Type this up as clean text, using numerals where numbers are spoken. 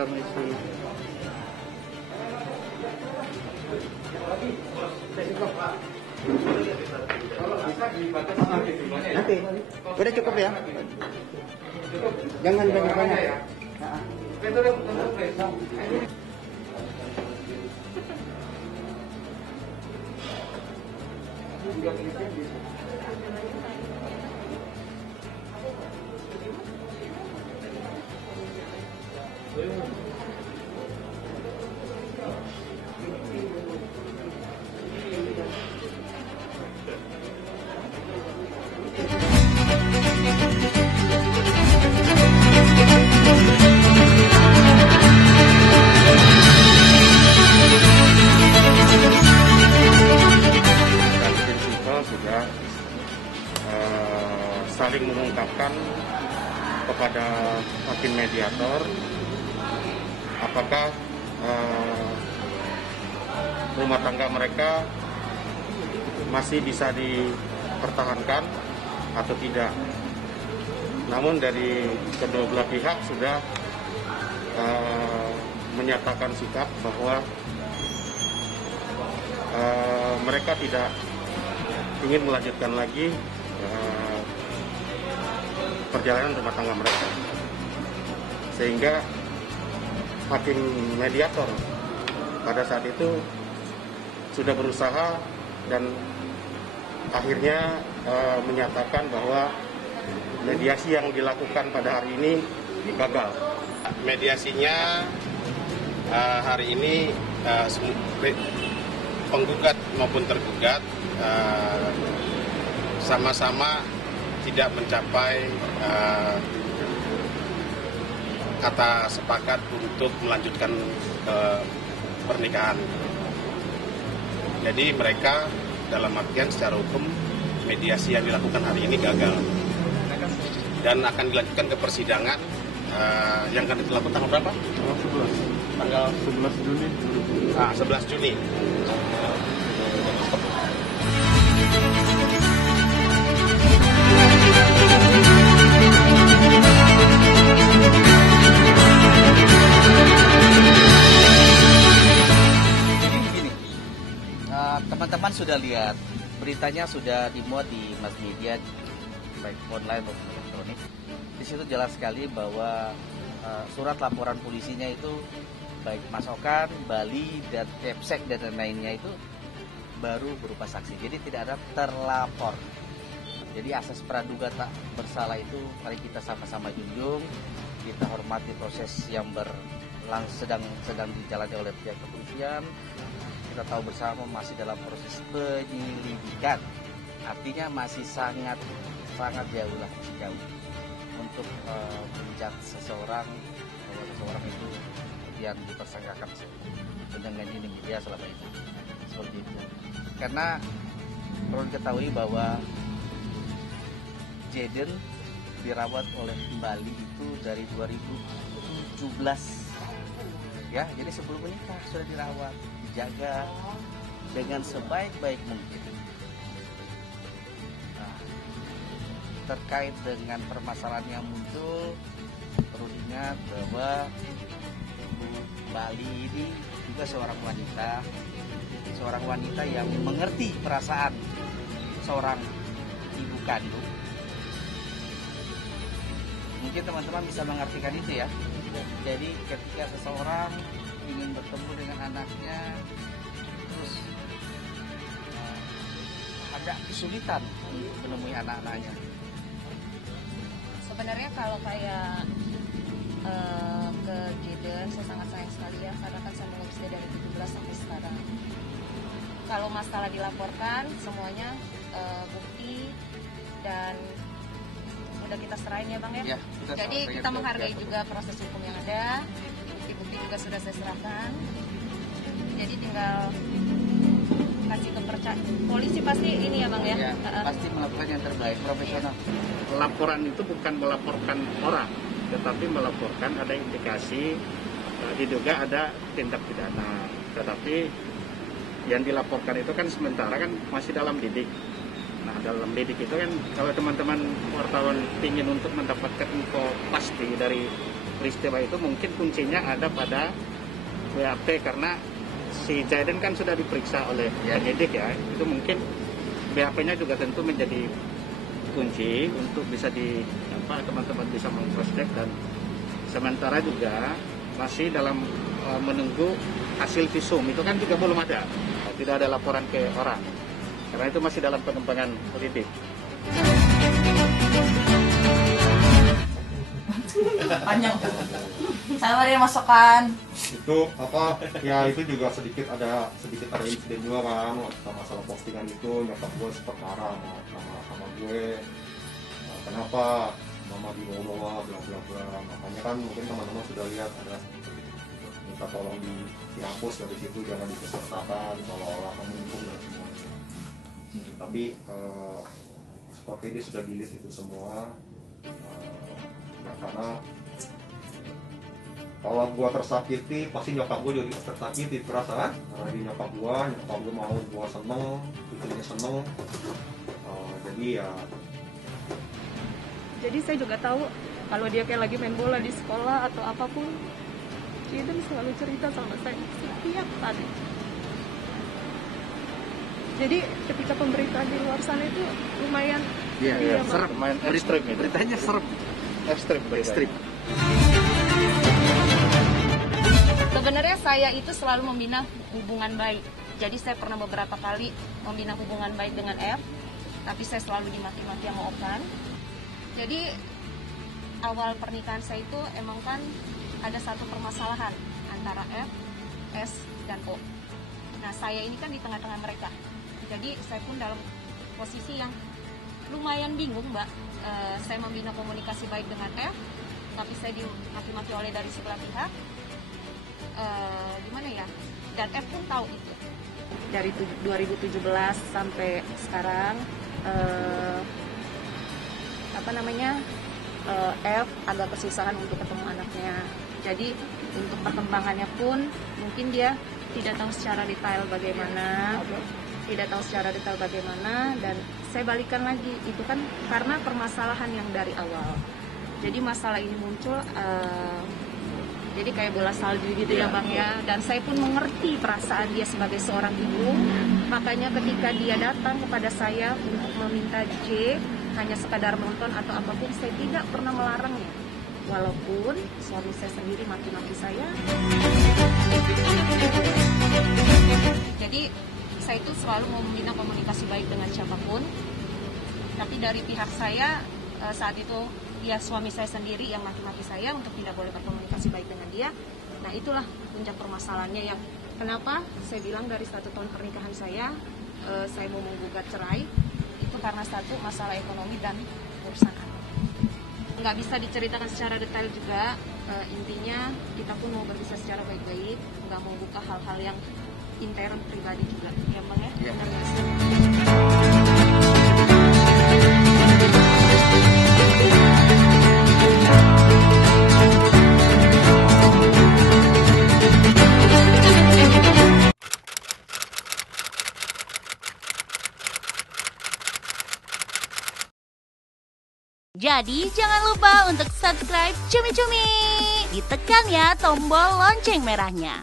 Assalamualaikum. Nanti, udah cukup ya. Jangan banyak-banyak. Sudah saling mengungkapkan kepada hakim mediator apakah rumah tangga mereka masih bisa dipertahankan atau tidak. Namun dari kedua belah pihak sudah menyatakan sikap bahwa mereka tidak ingin melanjutkan lagi perjalanan rumah tangga mereka, sehingga hakim mediator pada saat itu sudah berusaha dan akhirnya menyatakan bahwa mediasi yang dilakukan pada hari ini gagal. Mediasinya hari ini penggugat maupun tergugat sama-sama tidak mencapai kata sepakat untuk melanjutkan pernikahan. Jadi mereka dalam artian secara hukum mediasi yang dilakukan hari ini gagal dan akan dilanjutkan ke persidangan yang akan dilakukan tanggal berapa? Tanggal 11 Juni. 11 Juni. Teman-teman sudah lihat, beritanya sudah dimuat di mass media, baik online maupun elektronik. Di situ jelas sekali bahwa surat laporan polisinya itu, baik Mas Okan, Bali, dan Kepsek dan lainnya itu baru berupa saksi. Jadi tidak ada terlapor. Jadi asas praduga tak bersalah itu mari kita sama-sama junjung, kita hormati proses yang sedang dijalani oleh pihak kepolisian. Kita tahu bersama masih dalam proses penyelidikan, artinya masih sangat jauh untuk menjat seseorang bahwa seseorang itu kemudian dipersangkakan dengan ini media selama ini seperti itu. Karena perlu diketahui bahwa Jaden dirawat oleh Bali itu dari 2017 ya, jadi sebelum menikah sudah dirawat, dijaga dengan sebaik-baik mungkin. Nah, terkait dengan permasalahan yang muncul, perlu diingat bahwa Ibu Bali ini juga seorang wanita yang mengerti perasaan seorang ibu kandung. Mungkin teman-teman bisa mengartikan itu ya. Jadi ketika seseorang ingin bertemu dengan anaknya, terus ada kesulitan untuk menemui anak-anaknya. Sebenarnya kalau kayak ke Jaden, saya sangat sayang sekali ya, karena kan saya mengurus dia dari 17 sampai sekarang. Kalau masalah dilaporkan, semuanya bukti dan udah kita serahin ya Bang ya. Jadi kita menghargai juga proses hukum yang ada, bukti-bukti juga sudah saya serahkan. Jadi tinggal kasih kepercayaan. Polisi pasti ini ya Bang ya. Pasti melakukan yang terbaik, profesional. Laporan itu bukan melaporkan orang, tetapi melaporkan ada indikasi diduga ada tindak pidana. Tetapi yang dilaporkan itu kan sementara kan masih dalam lidik. Nah, dalam lidik itu kan kalau teman-teman wartawan ingin untuk mendapatkan info pasti dari peristiwa itu mungkin kuncinya ada pada BAP, karena si Jaden kan sudah diperiksa oleh penyidik ya. Itu mungkin BAP-nya juga tentu menjadi kunci untuk bisa teman-teman bisa meng-cross-check, dan sementara juga masih dalam menunggu hasil visum, itu kan juga belum ada, tidak ada laporan ke orang, karena itu masih dalam pengembangan penyidik. Panjang. Saya mari masukkan. Itu ya itu juga sedikit ada insiden juga kan, masalah postingan itu nyokap gue seperkara sama gue, kenapa mama dibawa bla bla bla, makanya kan mungkin teman-teman sudah lihat ada minta tolong dihapus dari situ, jangan dipesertakan seolah-olah mendukung dan semuanya. Tapi seperti ini sudah di-list itu semua, karena kalau gua tersakiti pasti nyokap gua juga tersakiti, perasaan karena di nyokap gua mau gua seneng, istrinya seneng, jadi saya juga tahu kalau dia kayak lagi main bola di sekolah atau apapun, Jaden selalu cerita sama saya setiap hari. Jadi ketika pemberitaan di luar sana itu lumayan serem, ekstrim, beritanya serem, ekstrim. Sebenarnya saya itu selalu membina hubungan baik. Jadi saya pernah beberapa kali membina hubungan baik dengan F, tapi saya selalu dimaki-maki sama Okan. Jadi awal pernikahan saya itu emang kan ada satu permasalahan antara F, S, dan O. Nah saya ini kan di tengah-tengah mereka. Jadi saya pun dalam posisi yang lumayan bingung, Mbak. Saya membina komunikasi baik dengan F, tapi saya dimaki-maki oleh dari sebelah pihak. Gimana ya? Dan F pun tahu itu. Dari 2017 sampai sekarang, F agak kesusahan untuk ketemu anaknya. Jadi untuk perkembangannya pun mungkin dia tidak tahu secara detail bagaimana, dan saya balikan lagi, itu kan karena permasalahan yang dari awal. Jadi masalah ini muncul jadi kayak bola salju gitu ya Bang ya. Dan saya pun mengerti perasaan dia sebagai seorang ibu. Makanya ketika dia datang kepada saya untuk meminta J hanya sekadar nonton atau apapun, saya tidak pernah melarangnya. Walaupun suami saya sendiri maki-maki saya. Jadi saya itu selalu mau membina komunikasi baik dengan siapapun. Tapi dari pihak saya saat itu ya suami saya sendiri yang maki-maki saya untuk tidak boleh berkomunikasi baik dengan dia. Nah itulah puncak permasalahannya, yang kenapa saya bilang dari 1 tahun pernikahan saya mau menggugat cerai. Itu karena satu, masalah ekonomi dan urusan anak. Nggak bisa diceritakan secara detail juga, intinya kita pun mau berpisah secara baik-baik, nggak mau buka hal-hal yang intern pribadi juga, ya Bang ya? Ya. Jadi jangan lupa untuk subscribe Cumi Cumi. Ditekan ya tombol lonceng merahnya.